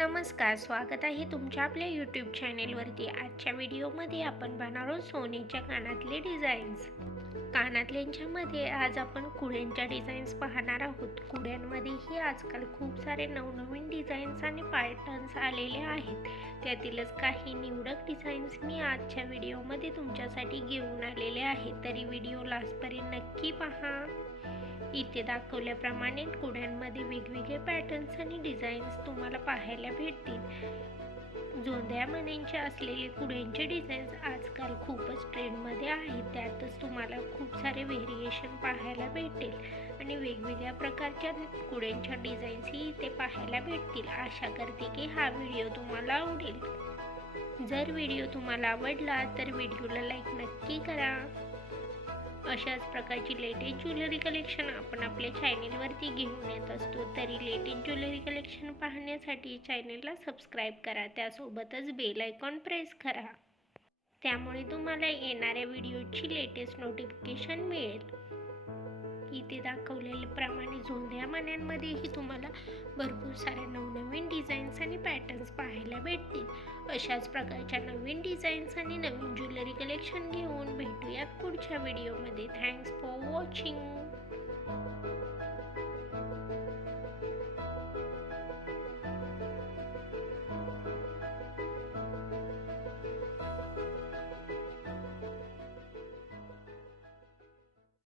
नमस्कार स्वागत आहे तुमच्या आपल्या यूट्यूब चॅनेलवरती आजच्या व्हिडिओमध्ये आपण पाहणार आहोत सोन्याच्या कानातले डिझाईन्स कानातल्यांच्यामध्ये आज आपण कुड्यांच्या डिझाईन्स पाहणार आहोत. कुड्यांमध्येही आजकाल खूप सारे नवनवीन डिझाईन्स आणि पॅटर्न्स आलेले आहेत. त्यातीलच काही निवडक डिझाईन्स मी आजच्या व्हिडिओमध्ये तुमच्यासाठी घेऊन आलेले आहे. तरी व्हिडिओ लास्टपर्यंत नक्की पहा. इथे दाखवल्याप्रमाणे कुड्यांमध्ये वेगवेगळे पॅटर्न्स आणि डिझाईन्स तुम्हाला पाहायला भेटतील. जोंध्या मण्यांचे असलेले कुड्यांचे डिझाईन्स आजकाल खूपच ट्रेंडमध्ये आहेत. त्यातच तुम्हाला खूप सारे व्हेरिएशन पाहायला भेटेल आणि वेगवेगळ्या प्रकारच्या कुड्यांच्या डिझाईन्सही इथे पाहायला भेटतील. आशा करते की हा व्हिडिओ तुम्हाला आवडेल. जर व्हिडिओ तुम्हाला आवडला तर व्हिडिओला लाईक नक्की करा. अशाच प्रकारची लेटेस्ट ज्वेलरी कलेक्शन आपण आपल्या चॅनेलवरती घेऊन येत असतो. तरी लेटेस्ट ज्वेलरी कलेक्शन पाहण्यासाठी चॅनेलला सबस्क्राईब करा. त्यासोबतच बेल आयकॉन प्रेस करा. त्यामुळे तुम्हाला येणाऱ्या व्हिडिओची लेटेस्ट नोटिफिकेशन मिळेल. इथे दाखवलेल्याप्रमाणे झोंध्या मान्यांमध्येही तुम्हाला भरपूर साऱ्या नवनवीन डिझाईन्स आणि पॅटर्न्स पाहायला भेटतील. अशाच प्रकारच्या नवीन डिझाईन्स आणि नवीन ज्वेलरी कलेक्शन घेऊन भेटूयात पुढच्या व्हिडिओमध्ये थँक्स फॉर वॉचिंग